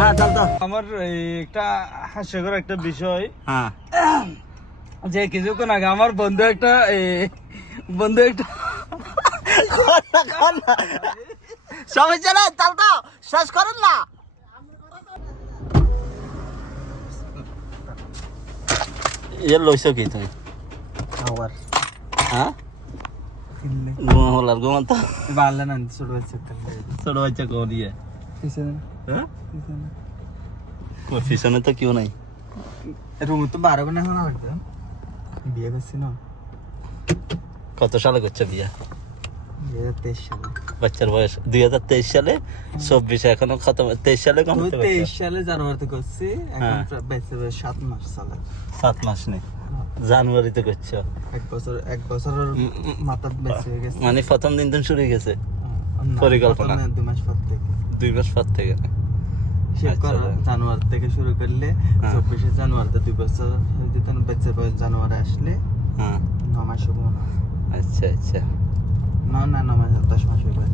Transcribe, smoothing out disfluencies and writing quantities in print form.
হ্যাঁ চল তো। আমার একটা হাস্যকর একটা বিষয়, হ্যাঁ যে কিছুক্ষণ আগে আমার বন্ধু একটা সমস্যা নাই, চল তো, শেষ করেন না। লইছ কি তুমি? খাবার হ্যাঁ কিনলে ঘুমালার ঘুমান তো বাড়লে না, ছোট বাচ্চা ছোট বাচ্চা কো নিয়ে। হ্যাঁ পিছনে তো কেউ নাই। রুম তো 12 ঘন্টা এখন লাগবে, বিয়ে করছি না কত সালে করছে বিয়া? 2023 সালে। বাচ্চার বয়স 2023 সালে, 24 এখনো খতম। 23 সালে কম হতে 23 সালে জানুয়ারিতে করছি, এখন হ্যাঁ। প্রায় বেঁচে বেঁচে 7 মাস চলে। 7 মাস নেই, জানুয়ারিতে করছো। এক বছরের মাথা বেঁচে হয়ে গেছে। মানে প্রথম দিন শুরু হয়ে গেছে না, পরিকল্পনা? প্রথমে 2 মাস পর থেকে 2 মাস পর থেকে। হিসেব আচ্ছা। করো, জানুয়ারি থেকে শুরু করলে হ্যাঁ। 24 জানুয়ারিতে 2 বছর হয়ে যেত, বেঁচে বেঁচে জানুয়ারি আসলে হ্যাঁ 9 মাস হবে না। আচ্ছা আচ্ছা। 9 মাস 10 মাস হইবে।